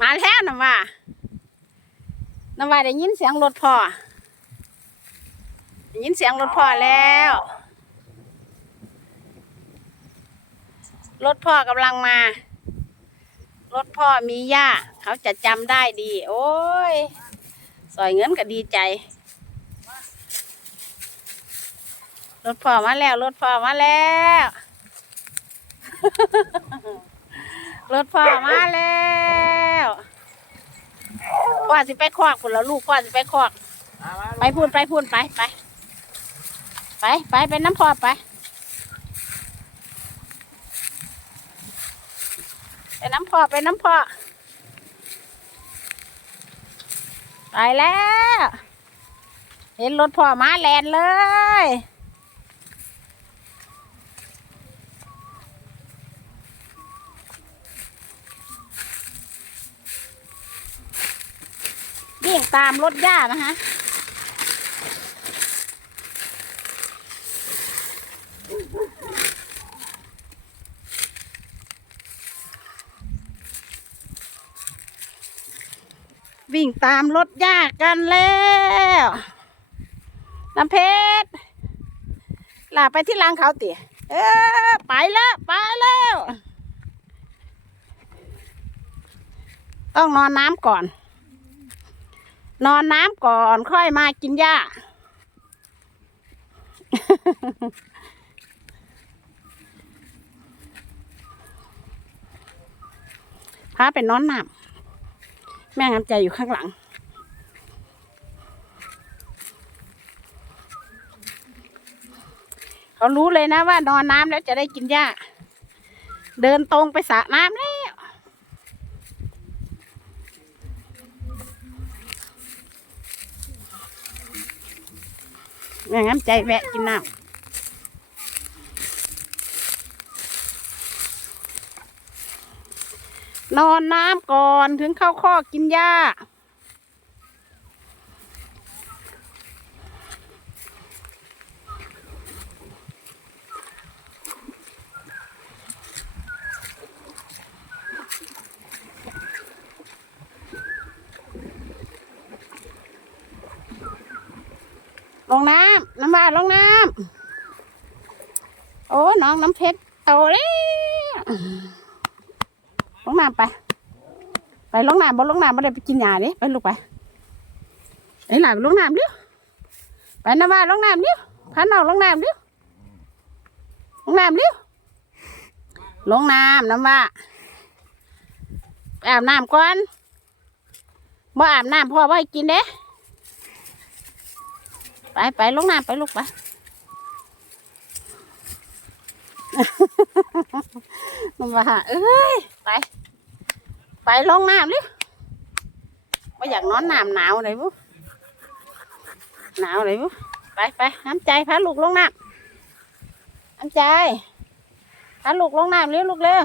มาแล้วน้ำว่าน้ำว่าได้ยินเสียงรถพ่อได้ยินเสียงรถพ่อแล้ว รถพ่อกำลังมา รถพ่อมีย่าเขาจะจำได้ดี โอ้ยสอยเงินก็ดีใจ รถพ่อมาแล้ว รถพ่อมาแล้ว รถพ่อมาแล้วพ่อสิไปคอกคุณแล้วลูกพ่อสิไปคอก ไปพูนไปพูนไปไปไปไปไปน้ำพ่อไปไปน้ำพ่อไปน้ำพ่อไปแล้ว เห็นรถพ่อมาแลนเลย วิ่งตามรถย่านะฮะวิ่งตามรถย่ากันแล้วน้ำเพชรลาไปที่รางเขาเตี๋ยเออไปแล้ว ไปแล้ว ต้องนอนน้ำก่อน นอนน้ำก่อนค่อยมากินหญ้า พาไปนอนน้ำแม่งำใจอยู่ข้างหลัง เขารู้เลยนะว่านอนน้ำแล้วจะได้กินหญ้า เดินตรงไปสระน้ำแล้ว แม่งั้นใจแวะกินน้ำนอนน้ำก่อนถึงเข้าข้อกินหญ้า งน้ำน้ำว่าลงน้ำโอ้น้องน้ำเพชรโตแล้วลงน้ำไป ไปลงน้ำบ่ลงน้ำบ่ได้ไปกินหญ้าดิไปลูกไปไอ้หลานไปลงน้ำเร็วไปน้ำว่าลงน้ำเร็วพาน้องลงน้ำเร็วลงน้ำเร็วลงน้ำน้ำว่าอาบน้ำก่อนบ่อาบน้ำพ่อบ่ให้กินเด้ ไปไปลงน้ำไปลูกไปมันว่าเอ้ยไป ไปลงน้ำดิว่าอยากนอนน้ำหนาวเลยบุหนาวเลยบุไปไปน้ำใจพาลูกลงน้ำน้ำใจพาลูกลงน้ำเร็วลูกเร็ว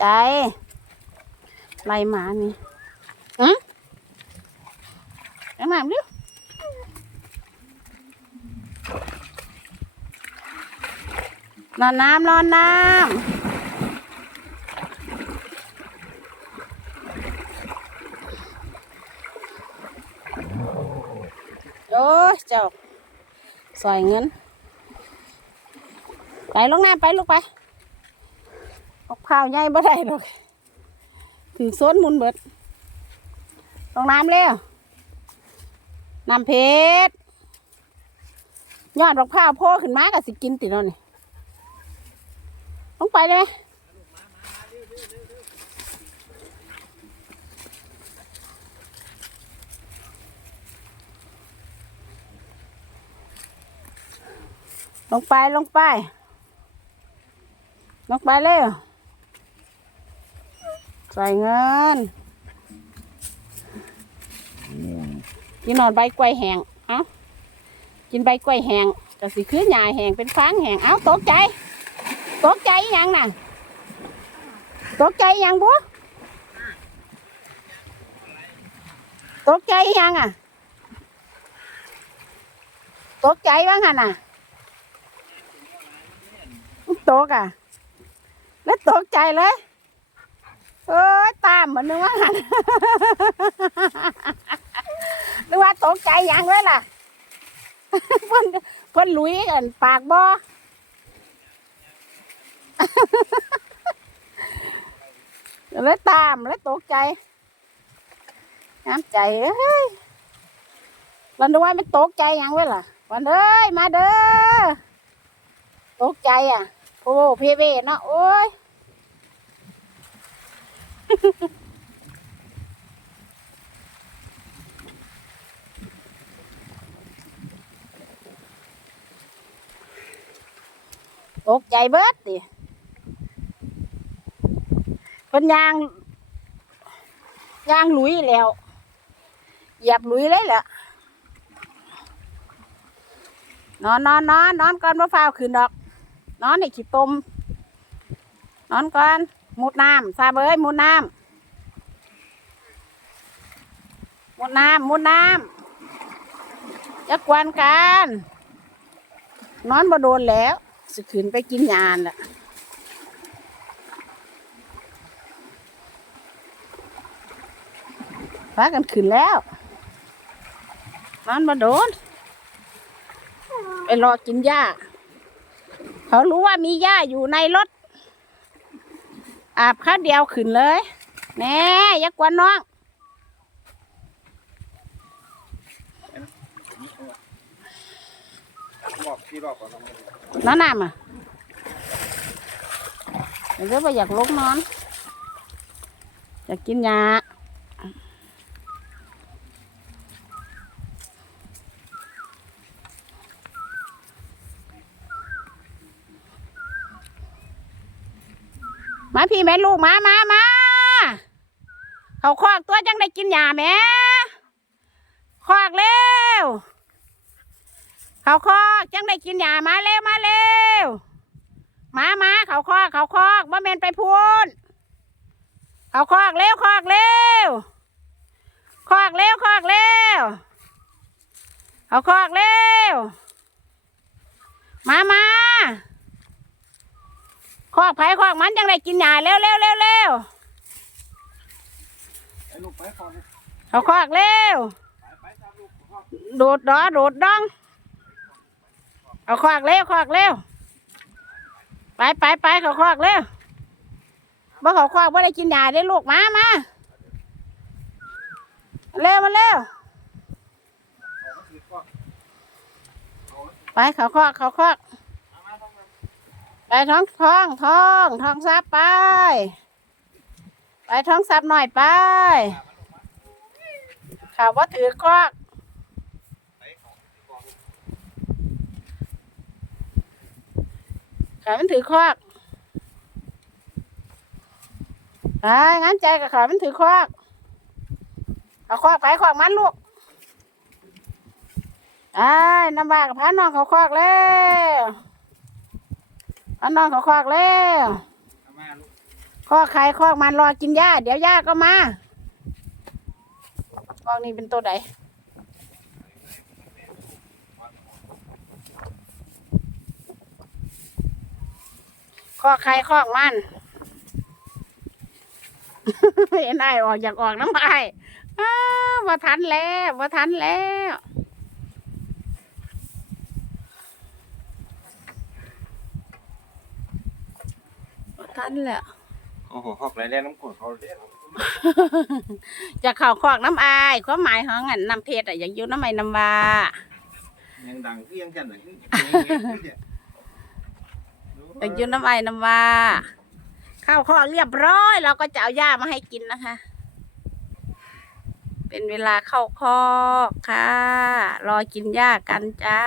ใจไล่หมานี่หืมลงน้ำเร็ว นอนน้ำนอนน้ำโอ้ยเจ้าใส่เงิน ไปลงน้ำไปลูกไปออกข้าวใหญ่บ่ได้หรอกถือโซนมุนเบิดลงน้ำเร็วน้ำเพชรยอดดอกข้าพ่อขึ้นมาก็สิกินติดแล้วนี่ ลงไปเลยลงไปลงไป ลงไปเร็วใส่เงินกินนอนใบกล้วยแห้งเอ้ากินใบกล้วยแห้งก็สิคือหญ้าแห้งเป็นฟางแห้งเอ้าตกใจ ตกใจยังน่ะตกใจยังบัวตกใจยังอะตกใจว่างั้นน่ะตกอะ แล้วตกใจเลยเอ้ยตามเหมือนนึกว่าหันนึกว่าตกใจยังเลยล่ะเพิ่นเพิ่นลุยอันปากบ่ เลยตามเลยตกใจน้ำใจเอ้ยวันนึกว่ามันตกใจยังไว้ล่ะ วันเอ้ยมาเด้อตกใจอะโอ้เพเวเนาะโอ้ยตกใจเบิดดิ เพิ่นยางยางลุยแล้วเหยียบลุยเลยแหละนอนนอนนอนนอนก่อนมะฟ้าวขึ้นดอก นอนในขี้ตมนอนก่อนมุดน้ำซาเบยมุดน้ำมุดน้ำมุดน้ำอย่ากวนกัน นอนบ่โดนแล้ว สิขึ้นไปกินยานละ พากันขึ้นแล้วนอนบ่โดน ไปรอกินหญ้า เขารู้ว่ามีหญ้าอยู่ในรถ อาบข้าวเดียวขึ้นเลย แน่ยักกวนน้องบอกที่รอบก่อนนะน้าน้ำอะเดี๋ยวไปอยากลุกนอน อยากกินยา มาพี่แม่ลูกมามามาเขาคอกตัวจังได้กินยาแม่คอกเร็วเขาคอกจังได้กินยามาเร็วมาเร็วมามาเขาคอกเขาคอกบ่แมนไปพูนเขาคอกเร็วคอกเร็วคอกเร็วคอกเร็วเขาคอกเร็วมามา คอกไผ่คอกมันจังได้กินยาเร็วเร็วเร็วเร็วไอ้ลูกไปก่อนนะเขาคอกเร็วโดดดอโดดดอง เอาควักเร็วควักเร็วไปไปไปเขาควักเร็วบ่เขาควักบ่ได้กินยาได้ลูกมามาเร็วมาเร็วไปเขาควักเขาควัก เอามาต้องมา ไปท้องท้องท้องท้องซับไป ไปท้องซับหน่อยไปเขาวว่าถือควักของถือก่อนขามันถือควักไปงั้นใจกับขามันถือควักเอาควักไปควักมันลูกไอ้น้ำบากับพาน้องเขาควักแล้ว พาน้องเขาควักแล้วเอกใครควักมันรอกินหญ้า เดี๋ยวหญ้าก็มาควักนี่เป็นตัวไหนควักใครควักมันเห็นไอ้ออกอยากออกน้ำไอ้อ้าวมาทันแล้วมาทันแล้ว ทันแล้วโอ้โหหอกไรแล้วน้ำกรดเขาเรียกจะเข่าคอกน้ำอายความหมายของอันน้ำเพชรอะอยากอยู่น้ำไม้น้ำวายังดังที่ยังจันทร์ขึ้นอยากอยู่น้ำไม้น้ำวาเข้าคอกเรียบร้อย เราก็จะเอาหญ้ามาให้กินนะคะ เป็นเวลาเข้าคอกค่ะ รอกินหญ้ากันจ้า